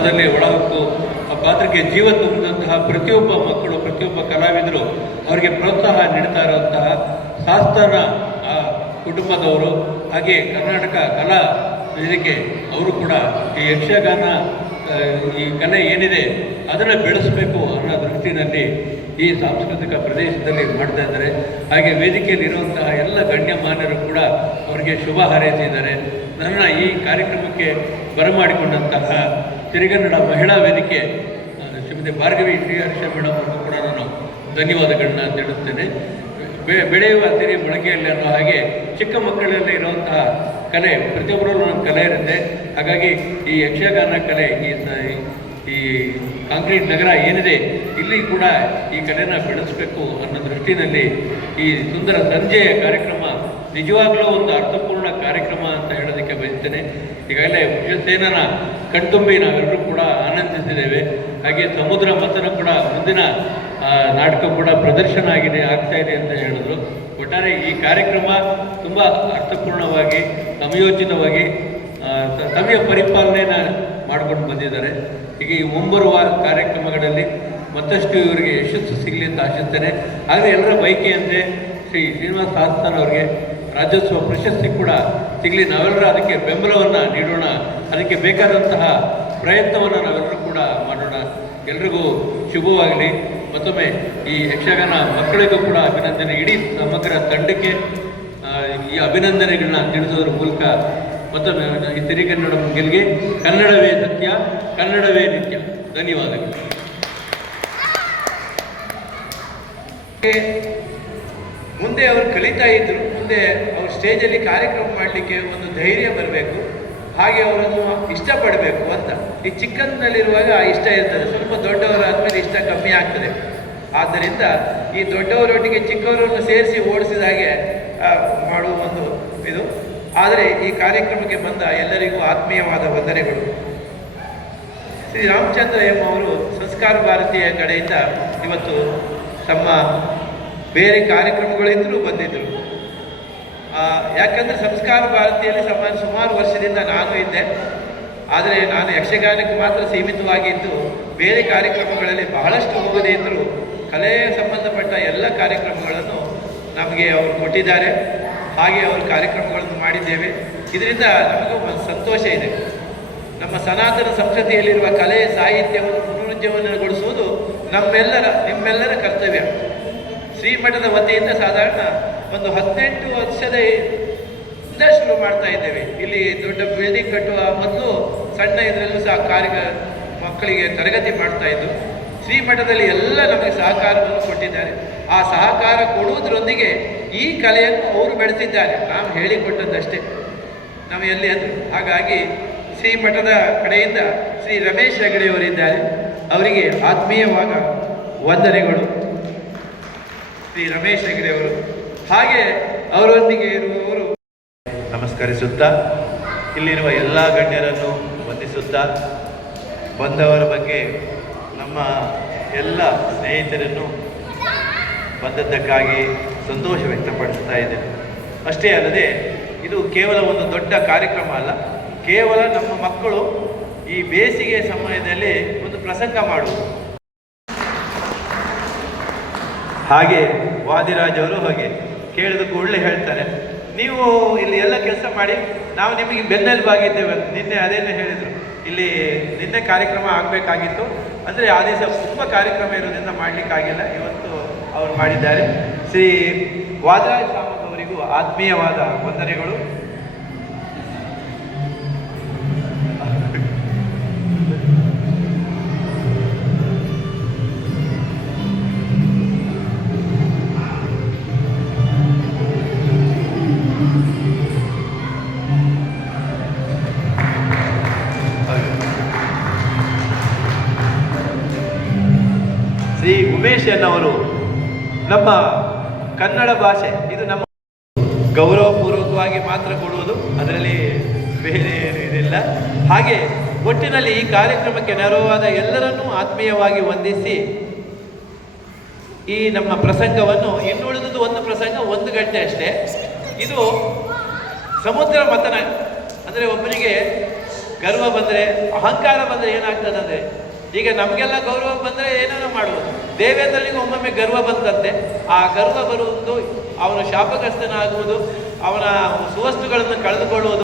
ಪಾತ್ರದಲ್ಲಿ ಒಳಹೊಕ್ಕು, ಆ ಪಾತ್ರಕ್ಕೆ ಜೀವ ತುಂಬಿದಂತಹ ಪ್ರತಿಯೊಬ್ಬ ಮಕ್ಕಳು, ಪ್ರತಿಯೊಬ್ಬ ಕಲಾವಿದರು ಅವರಿಗೆ ಪ್ರೋತ್ಸಾಹ ನೀಡ್ತಾ ಇರುವಂತಹ ಶಾಸ್ತ್ರನ ಆ ಕುಟುಂಬದವರು, ಹಾಗೆ ಕರ್ನಾಟಕ ಕಲಾ ಇದಕ್ಕೆ ಅವರು ಕೂಡ ಈ ಯಕ್ಷಗಾನ ಈ ಕಲೆ ಏನಿದೆ ಅದನ್ನು ಬೆಳೆಸಬೇಕು ಅನ್ನೋ ದೃಷ್ಟಿನಲ್ಲಿ ಈ ಸಾಂಸ್ಕೃತಿಕ ಪ್ರದೇಶದಲ್ಲಿ ಮಾಡ್ತಾ ಇದ್ದಾರೆ. ಹಾಗೆ ವೇದಿಕೆಯಲ್ಲಿ ಇರುವಂತಹ ಎಲ್ಲ ಗಣ್ಯಮಾನ್ಯರು ಕೂಡ ಅವರಿಗೆ ಶುಭ ಹಾರೈಸಿದ್ದಾರೆ. ನನ್ನ ಈ ಕಾರ್ಯಕ್ರಮಕ್ಕೆ ಬರಮಾಡಿಕೊಂಡಂತಹ ತಿರುಗನ್ನಡ ಮಹಿಳಾ ವೇದಿಕೆ ಶ್ರೀಮತಿ ಭಾರ್ಗವಿ ಶ್ರೀಹರ್ಷ ಮೇಡಮ್ ಅವ್ರಿಗೂ ಕೂಡ ನಾನು ಧನ್ಯವಾದಗಳನ್ನ ತಿಳಿಸ್ತೇನೆ. ಬೆಳೆಯುವ ತೆರೆ ಮೊಳಕೆಯಲ್ಲಿ ಅನ್ನೋ ಹಾಗೆ ಚಿಕ್ಕ ಮಕ್ಕಳಲ್ಲಿ ಇರುವಂತಹ ಕಲೆ, ಪ್ರತಿಯೊಬ್ಬರಲ್ಲೂ ಕಲೆ ಇರುತ್ತೆ. ಹಾಗಾಗಿ ಈ ಯಕ್ಷಗಾನ ಕಲೆ, ಈ ಈ ಕಾಂಕ್ರೀಟ್ ನಗರ ಏನಿದೆ, ಇಲ್ಲಿ ಕೂಡ ಈ ಕಲೆನ ಬೆಳೆಸಬೇಕು ಅನ್ನೋ ದೃಷ್ಟಿನಲ್ಲಿ ಈ ಸುಂದರ ಸಂಜೆಯ ಕಾರ್ಯಕ್ರಮ ನಿಜವಾಗ್ಲೂ ಒಂದು ಅರ್ಥಪೂರ್ಣ ಕಾರ್ಯಕ್ರಮ ಅಂತ ಹೇಳೋದಕ್ಕೆ ಬಯಸ್ತೇನೆ ಈಗಾಗಲೇ ವಿಶ್ವಸೇನನ ಕಣ್ತುಂಬಿ ನಾವೆಲ್ಲರೂ ಕೂಡ ಆನಂದಿಸಿದ್ದೇವೆ. ಹಾಗೆ ಸಮುದ್ರ ಮಥನ ಕೂಡ ಮುಂದಿನ ನಾಟಕ ಕೂಡ ಪ್ರದರ್ಶನ ಆಗಿದೆ, ಆಗ್ತಾ ಇದೆ ಅಂತ ಹೇಳಿದ್ರು. ಒಟ್ಟಾರೆ ಈ ಕಾರ್ಯಕ್ರಮ ತುಂಬ ಅರ್ಥಪೂರ್ಣವಾಗಿ, ಸಮಯೋಚಿತವಾಗಿ ಸಮಯ ಪರಿಪಾಲನೆಯನ್ನು ಮಾಡ್ಕೊಂಡು ಬಂದಿದ್ದಾರೆ. ಹೀಗೆ ಈ ಮುಂಬರುವ ಕಾರ್ಯಕ್ರಮಗಳಲ್ಲಿ ಮತ್ತಷ್ಟು ಇವರಿಗೆ ಯಶಸ್ಸು ಸಿಗಲಿ ಅಂತ ಆಶಿಸ್ತೇನೆ. ಆದರೆ ಎಲ್ಲರ ಬಯಕೆಯಂತೆ ಶ್ರೀ ಶ್ರೀನಿವಾಸ ಆಸ್ಥಾನ್ ಅವರಿಗೆ ರಾಜ್ಯೋತ್ಸವ ಪ್ರಶಸ್ತಿ ಕೂಡ ಸಿಗಲಿ. ನಾವೆಲ್ಲರೂ ಅದಕ್ಕೆ ಬೆಂಬಲವನ್ನು ನೀಡೋಣ. ಅದಕ್ಕೆ ಬೇಕಾದಂತಹ ಪ್ರಯತ್ನವನ್ನು ನಾವೆಲ್ಲರೂ ಕೂಡ ಮಾಡೋಣ. ಎಲ್ರಿಗೂ ಶುಭವಾಗಲಿ. ಮತ್ತೊಮ್ಮೆ ಈ ಯಕ್ಷಗಾನ ಮಕ್ಕಳಿಗೂ ಕೂಡ ಅಭಿನಂದನೆ. ಇಡೀ ಸಮಗ್ರ ತಂಡಕ್ಕೆ ಈ ಅಭಿನಂದನೆಗಳನ್ನ ತಿಳಿಸೋದ್ರ ಮೂಲಕ ಮತ್ತೊಮ್ಮೆ ಈ ಕನ್ನಡ ಗೆಲ್ಗೆ ಕನ್ನಡವೇ ಸತ್ಯ, ಕನ್ನಡವೇ ನಿತ್ಯ. ಧನ್ಯವಾದಗಳು. ಮುಂದೆ ಅವರು ಕಲಿತಾ ಇದ್ರು. ಮುಂದೆ ಅವ್ರು ಸ್ಟೇಜಲ್ಲಿ ಕಾರ್ಯಕ್ರಮ ಮಾಡಲಿಕ್ಕೆ ಒಂದು ಧೈರ್ಯ ಬರಬೇಕು. ಹಾಗೆ ಅವರನ್ನು ಇಷ್ಟಪಡಬೇಕು ಅಂತ. ಈ ಚಿಕ್ಕಂದಿನಲ್ಲಿರುವಾಗ ಇಷ್ಟ ಇರ್ತದೆ. ಸ್ವಲ್ಪ ದೊಡ್ಡವರಾದ್ಮೇಲೆ ಇಷ್ಟ ಕಮ್ಮಿ ಆಗ್ತದೆ. ಆದ್ದರಿಂದ ಈ ದೊಡ್ಡವರೊಟ್ಟಿಗೆ ಚಿಕ್ಕವರನ್ನು ಸೇರಿಸಿ ಓಡಿಸಿದ ಹಾಗೆ ಮಾಡುವ ಒಂದು ಇದು. ಆದರೆ ಈ ಕಾರ್ಯಕ್ರಮಕ್ಕೆ ಬಂದ ಎಲ್ಲರಿಗೂ ಆತ್ಮೀಯವಾದ ವಂದನೆಗಳು. ಶ್ರೀ ರಾಮಚಂದ್ರ ಎಂ ಅವರು ಸಂಸ್ಕಾರ ಭಾರತೀಯ ಕಡೆಯಿಂದ ಇವತ್ತು ತಮ್ಮ ಬೇರೆ ಕಾರ್ಯಕ್ರಮಗಳಿಂದಲೂ ಬಂದಿದ್ದರು. ಯಾಕಂದ್ರೆ ಸಂಸ್ಕಾರ ಭಾರತಿಯಲ್ಲಿ ಸಮಾನ ಸುಮಾರು ವರ್ಷದಿಂದ ನಾನು ಇದ್ದೆ. ಆದರೆ ನಾನು ಯಕ್ಷಗಾನಕ್ಕೆ ಮಾತ್ರ ಸೀಮಿತವಾಗಿದ್ದು, ಬೇರೆ ಕಾರ್ಯಕ್ರಮಗಳಲ್ಲಿ ಬಹಳಷ್ಟು ಹೋಗದೇ ಇದ್ದರೂ ಕಲೆಯ ಸಂಬಂಧಪಟ್ಟ ಎಲ್ಲ ಕಾರ್ಯಕ್ರಮಗಳನ್ನು ನಮಗೆ ಅವರು ಕೊಟ್ಟಿದ್ದಾರೆ. ಹಾಗೆ ಅವರು ಕಾರ್ಯಕ್ರಮಗಳನ್ನು ಮಾಡಿದ್ದೇವೆ. ಇದರಿಂದ ನಮಗೂ ಒಂದು ಸಂತೋಷ ಇದೆ. ನಮ್ಮ ಸನಾತನ ಸಂಸ್ಕೃತಿಯಲ್ಲಿರುವ ಕಲೆ, ಸಾಹಿತ್ಯವನ್ನು ಪುನರುಜ್ಜೀವನಗೊಳಿಸುವುದು ನಮ್ಮೆಲ್ಲರ, ನಿಮ್ಮೆಲ್ಲರ ಕರ್ತವ್ಯ. ಶ್ರೀಮಠದ ವತಿಯಿಂದ ಸಾಧಾರಣ ಒಂದು ಹದಿನೆಂಟು ವರ್ಷದ ಇಂದ ಶುರು ಮಾಡ್ತಾ ಇದ್ದೇವೆ. ಇಲ್ಲಿ ದೊಡ್ಡ ಬಿಲ್ಡಿಂಗ್ ಕಟ್ಟುವ ಮೊದಲು ಸಣ್ಣ ಇದರಲ್ಲೂ ಸಹ ಕಾರ್ಯ ಮಕ್ಕಳಿಗೆ ತರಗತಿ ಮಾಡ್ತಾ ಇದ್ದು, ಶ್ರೀಮಠದಲ್ಲಿ ಎಲ್ಲ ನಮಗೆ ಸಹಕಾರವನ್ನು ಕೊಟ್ಟಿದ್ದಾರೆ. ಆ ಸಹಕಾರ ಕೊಡುವುದರೊಂದಿಗೆ ಈ ಕಲೆಯನ್ನು ಅವರು ಬೆಳೆಸಿದ್ದಾರೆ. ನಾವು ಹೇಳಿಕೊಟ್ಟದ್ದಷ್ಟೇ. ನಾವು ಎಲ್ಲಿ ಅಂದರು ಹಾಗಾಗಿ ಶ್ರೀಮಠದ ಕಡೆಯಿಂದ ಶ್ರೀ ರಮೇಶ್ ಹೆಗಡೆಯವರಿದ್ದಾರೆ ಅವರಿಗೆ ಆತ್ಮೀಯವಾದ ವಂದನೆಗಳು. ಶ್ರೀ ರಮೇಶ್ ಹೆಗಡೆಯವರು ಹಾಗೆ ಅವರೊಂದಿಗೆ ಇರುವವರು ನಮಸ್ಕರಿಸುತ್ತಾ, ಇಲ್ಲಿರುವ ಎಲ್ಲ ಗಣ್ಯರನ್ನು ವಂದಿಸುತ್ತಾ, ಬಂದವರ ಬಗ್ಗೆ ನಮ್ಮ ಎಲ್ಲ ಸ್ನೇಹಿತರನ್ನು ಬಂದದ್ದಕ್ಕಾಗಿ ಸಂತೋಷ ವ್ಯಕ್ತಪಡಿಸ್ತಾ ಇದ್ದೇನೆ. ಅಷ್ಟೇ ಅಲ್ಲದೆ, ಇದು ಕೇವಲ ಒಂದು ದೊಡ್ಡ ಕಾರ್ಯಕ್ರಮ ಅಲ್ಲ. ಕೇವಲ ನಮ್ಮ ಮಕ್ಕಳು ಈ ಬೇಸಿಗೆ ಸಮಯದಲ್ಲಿ ಒಂದು ಪ್ರಸಂಗ ಮಾಡುವುದು. ಹಾಗೆ ವಾದಿರಾಜ್ ಅವರು ಹಾಗೆ. ಕೇಳಿದ ಕೂಡಲೇ ಹೇಳ್ತಾರೆ, ನೀವು ಇಲ್ಲಿ ಎಲ್ಲ ಕೆಲಸ ಮಾಡಿ, ನಾವು ನಿಮಗೆ ಬೆನ್ನೆಲುಬಾಗಿದ್ದೇವೆ ಅಂತ ನಿನ್ನೆ ಅದೇನೇ ಹೇಳಿದರು. ಇಲ್ಲಿ ನಿನ್ನೆ ಕಾರ್ಯಕ್ರಮ ಆಗಬೇಕಾಗಿತ್ತು. ಅಂದರೆ ಆ ದಿವಸ ತುಂಬ ಕಾರ್ಯಕ್ರಮ ಇರೋದ್ರಿಂದ ಮಾಡಲಿಕ್ಕಾಗಿಲ್ಲ ಇವತ್ತು ಅವರು ಮಾಡಿದ್ದಾರೆ. ಶ್ರೀ ವಾದಿರಾಜ್ ಸಾಮಂತ್ ಅವರಿಗೂ ಆತ್ಮೀಯವಾದ ವಂದನೆಗಳು. ಶ್ರೀ ಉಮೇಶ್ ಎನ್ನವರು ನಮ್ಮ ಕನ್ನಡ ಭಾಷೆ, ಇದು ನಮ್ಮ ಗೌರವಪೂರ್ವಕವಾಗಿ ಮಾತ್ರ ಕೊಡುವುದು, ಅದರಲ್ಲಿ ಬೇರೆ ಏನು ಇದಿಲ್ಲ. ಹಾಗೆ ಒಟ್ಟಿನಲ್ಲಿ ಈ ಕಾರ್ಯಕ್ರಮಕ್ಕೆ ನೆರವಾದ ಎಲ್ಲರನ್ನೂ ಆತ್ಮೀಯವಾಗಿ ವಂದಿಸಿ ಈ ನಮ್ಮ ಪ್ರಸಂಗವನ್ನು, ಇನ್ನುಳಿದದ್ದು ಒಂದು ಪ್ರಸಂಗ ಒಂದು ಗಂಟೆ ಅಷ್ಟೇ. ಇದು ಸಮುದ್ರ ಮತನ, ಅಂದರೆ ಒಬ್ಬನಿಗೆ ಗರ್ವ ಬಂದರೆ, ಅಹಂಕಾರ ಬಂದರೆ ಏನಾಗ್ತದಂದ್ರೆ ಈಗ ನಮಗೆಲ್ಲ ಗೌರವ ಬಂದರೆ ಏನೇನೋ ಮಾಡುವುದು ದೇವೇಂದ್ರನಿಗೆ ಒಮ್ಮೊಮ್ಮೆ ಗರ್ವ ಬಂತಂತೆ. ಆ ಗರ್ವ ಬರುವುದು ಅವನು ಶಾಪಗ್ರಸ್ತನಾಗುವುದು, ಅವನ ಸುವಸ್ತುಗಳನ್ನು ಕಳೆದುಕೊಳ್ಳುವುದು.